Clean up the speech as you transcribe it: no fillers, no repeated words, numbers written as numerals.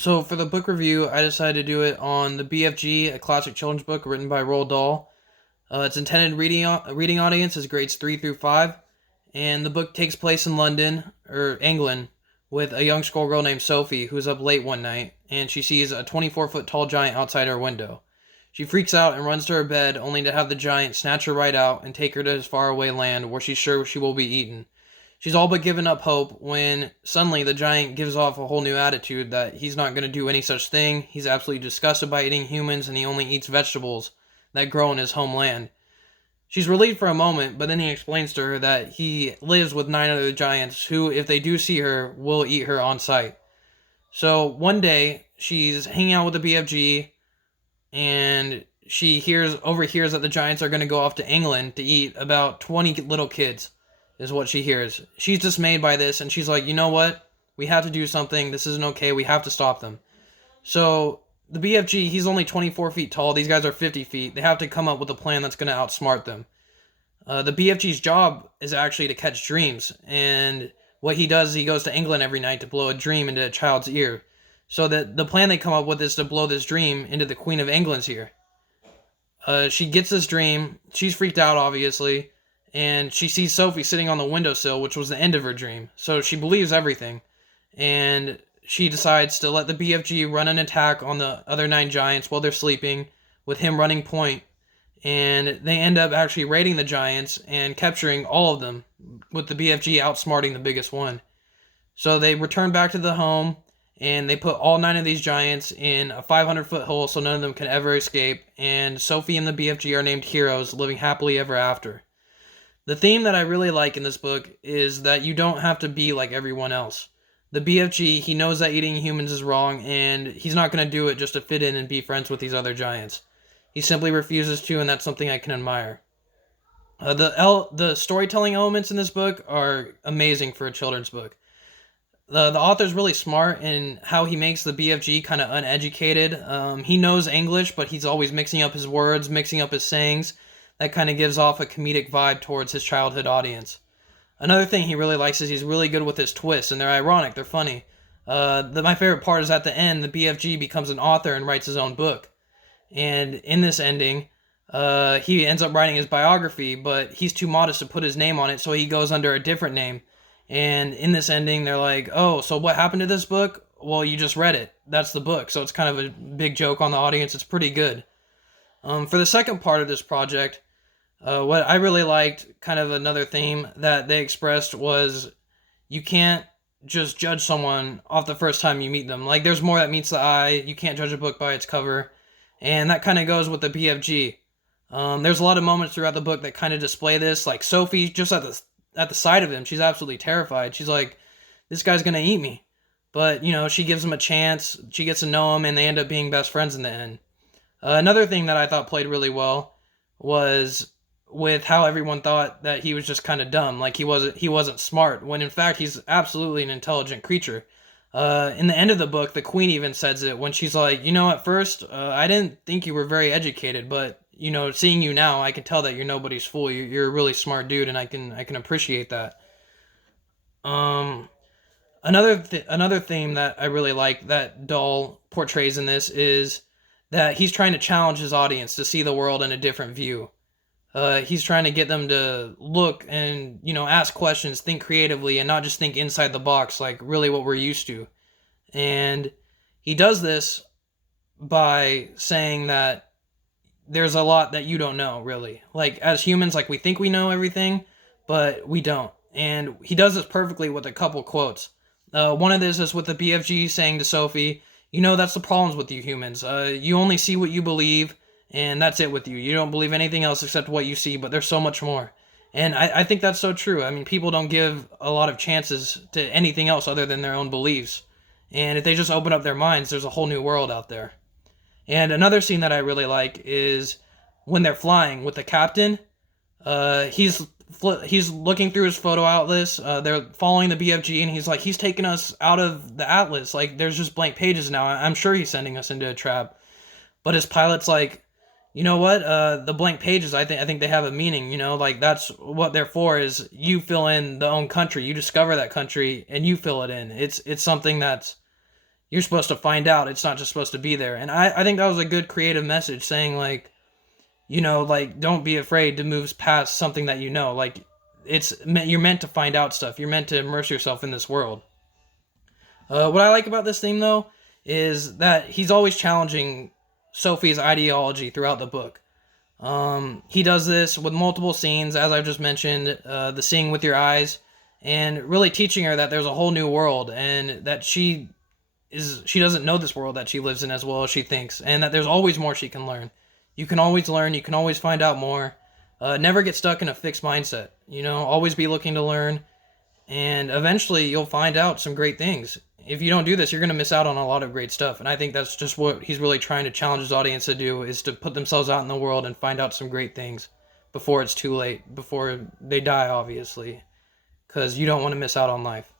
So for the book review, I decided to do it on the BFG, a classic children's book written by Roald Dahl. Its intended reading audience is grades 3 through 5, and the book takes place in London or England with a young schoolgirl named Sophie who's up late one night and she sees a 24-foot tall giant outside her window. She freaks out and runs to her bed, only to have the giant snatch her right out and take her to his faraway land where she's sure she will be eaten. She's all but given up hope when suddenly the giant gives off a whole new attitude that he's not going to do any such thing. He's absolutely disgusted by eating humans and he only eats vegetables that grow in his homeland. She's relieved for a moment, but then he explains to her that he lives with 9 other giants who, if they do see her, will eat her on sight. So one day, she's hanging out with the BFG and she overhears that the giants are going to go off to England to eat about 20 little kids, is what she hears. She's dismayed by this, and she's like, you know what? We have to do something. This isn't okay. We have to stop them. So the BFG, he's only 24 feet tall. These guys are 50 feet. They have to come up with a plan that's going to outsmart them. The BFG's job is actually to catch dreams, and what he does is he goes to England every night to blow a dream into a child's ear. So that the plan they come up with is to blow this dream into the Queen of England's ear. She gets this dream. She's freaked out, obviously, and she sees Sophie sitting on the windowsill, which was the end of her dream. So she believes everything, and she decides to let the BFG run an attack on the other 9 giants while they're sleeping, with him running point, and they end up actually raiding the giants and capturing all of them, with the BFG outsmarting the biggest one. So they return back to the home, and they put all 9 of these giants in a 500-foot hole so none of them can ever escape, and Sophie and the BFG are named heroes, living happily ever after. The theme that I really like in this book is that you don't have to be like everyone else. The BFG, he knows that eating humans is wrong, and he's not going to do it just to fit in and be friends with these other giants. He simply refuses to, and that's something I can admire. The storytelling elements in this book are amazing for a children's book. The author's really smart in how he makes the BFG kind of uneducated. He knows English, but he's always mixing up his words, mixing up his sayings. That kind of gives off a comedic vibe towards his childhood audience. Another thing he really likes is he's really good with his twists, and they're ironic, they're funny. My favorite part is at the end, the BFG becomes an author and writes his own book. And in this ending, he ends up writing his biography, but he's too modest to put his name on it, so he goes under a different name. And in this ending, they're like, oh, so what happened to this book? Well, you just read it. That's the book. So it's kind of a big joke on the audience. It's pretty good. For the second part of this project, what I really liked, kind of another theme that they expressed, was you can't just judge someone off the first time you meet them. Like, there's more that meets the eye. You can't judge a book by its cover. And that kind of goes with the BFG. There's a lot of moments throughout the book that kind of display this. Like, Sophie, just at the sight of him, she's absolutely terrified. She's like, this guy's going to eat me. But, she gives him a chance. She gets to know him, and they end up being best friends in the end. Another thing that I thought played really well was with how everyone thought that he was just kind of dumb, like he wasn't smart, when in fact he's absolutely an intelligent creature. In the end of the book, the queen even says it when she's like, at first, I didn't think you were very educated, but seeing you now, I can tell that you're nobody's fool. You're a really smart dude, and I can appreciate that. Another theme that I really like that Dahl portrays in this is that he's trying to challenge his audience to see the world in a different view. He's trying to get them to look and, ask questions, think creatively, and not just think inside the box like really what we're used to. And he does this by saying that there's a lot that you don't know, really. Like, as humans, like, we think we know everything, but we don't. And he does this perfectly with a couple quotes. One of this is with the BFG saying to Sophie, that's the problems with you humans. You only see what you believe, and that's it with you. You don't believe anything else except what you see, but there's so much more. And I think that's so true. I mean, people don't give a lot of chances to anything else other than their own beliefs. And if they just open up their minds, there's a whole new world out there. And another scene that I really like is when they're flying with the captain. He's looking through his photo atlas. They're following the BFG, and he's like, he's taking us out of the atlas. Like, there's just blank pages now. I'm sure he's sending us into a trap. But his pilot's like, you know what? The blank pages, I think they have a meaning. Like, that's what they're for. Is you fill in the own country, you discover that country, and you fill it in. It's something that's you're supposed to find out. It's not just supposed to be there. And I think that was a good creative message, saying like, like, don't be afraid to move past something that you know. Like, you're meant to find out stuff. You're meant to immerse yourself in this world. What I like about this theme, though, is that he's always challenging Sophie's ideology throughout the book. He does this with multiple scenes, as I've just mentioned, the seeing with your eyes, and really teaching her that there's a whole new world, and that she doesn't know this world that she lives in as well as she thinks, and that there's always more she can learn. You can always learn, you can always find out more. Never get stuck in a fixed mindset. Always be looking to learn, and eventually you'll find out some great things. If you don't do this, you're going to miss out on a lot of great stuff. And I think that's just what he's really trying to challenge his audience to do, is to put themselves out in the world and find out some great things before it's too late, before they die, obviously, because you don't want to miss out on life.